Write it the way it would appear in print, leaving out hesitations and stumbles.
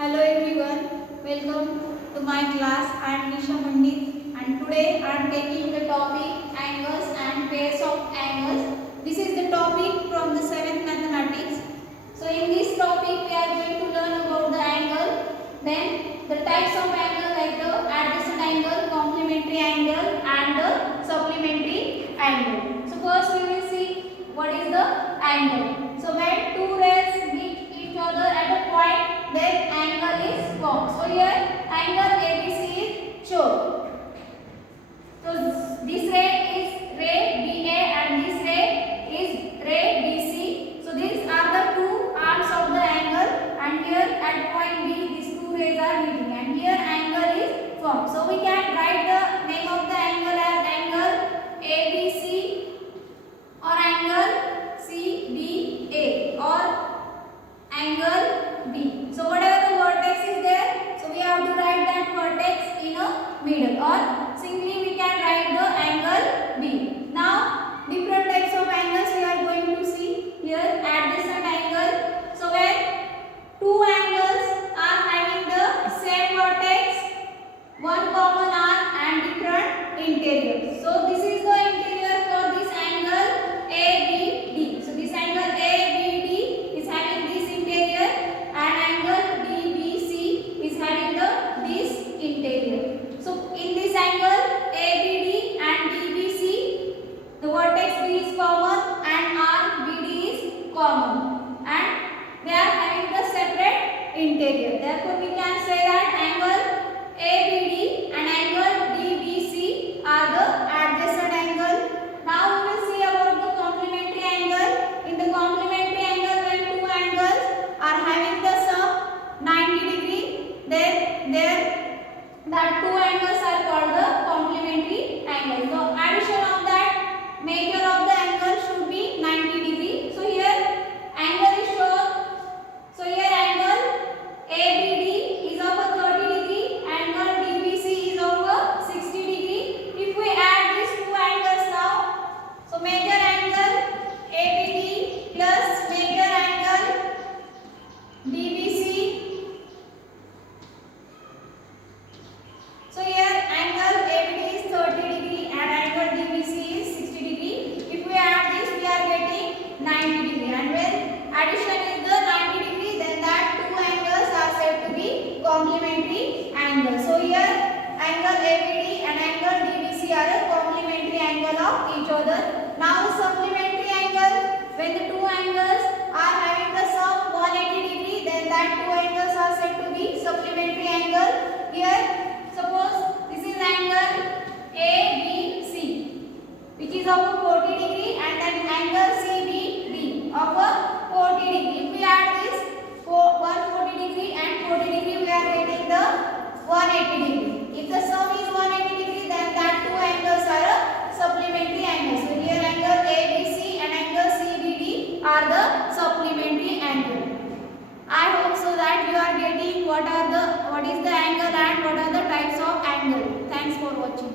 Hello everyone, welcome to my class. I am Nisha Pandit and today I am taking the topic angles and pairs of angles. This is the topic from the 7th mathematics. So in this topic we are going to learn about the angle, then the types of angle like the adjacent angle, complementary angle and the supplementary angle. So first we will see what is the angle. So when two rays meet each other at a point, then angle is formed. So here angle ABC is shown. So this ray is ray BA and this ray is ray BC. So these are the two arms of the angle and here at point B these two rays are meeting and here angle is formed. So we can write the name of the angle as angle ABC or angle CBA or angle B. So whatever the vertex is there, so we have to write that vertex in a middle or simply we can write the angle B. Now different types of angles we are going to see here. Adjacent angle. So when two angles are having the same vertex, one common arc and different interior. So this is the interior for this angle ABD. So this angle ABD is having this interior and angle DBC is having this interior. So in this angle ABD and DBC, the vertex B is common and arc BD is common and they are having the separate interior. Therefore we can say that angle ABD and angle DBC are the adjacent angle. Now we will see about the complementary angle. In the complementary angle, when two angles are having the sum 90 degree, then that two angles are called the complementary angle. So addition of that major of the angle should be 90 degree. So here angle is shown. So here angle ABD is of a 30 degree, angle DBC is of a 60 degree. If we add these two angles now, so major angle ABD plus major angle DBC. So here angle ABD is 30 degree and angle DBC is 60 degree. If we add this, we are getting 90 degree. And when addition is the 90 degree, then that two angles are said to be complementary angles. So here angle ABD and angle DBC are a complementary angle of each other. Now supplementary angle, when the two angles are having the sum 180 degree, then that two angles are said to be supplementary angle. Here suppose this is angle ABC which is of a 40 degree and then angle CBD of a 40 degree. If we add this 140 degree and 40 degree, we are getting the 180 degree. If the sum is 180 degree, then that two angles are a supplementary angles. So here angle ABC and angle CBD are the supplementary angle. I hope so that you are getting what is the angle and what are the types of angle. Thanks for watching.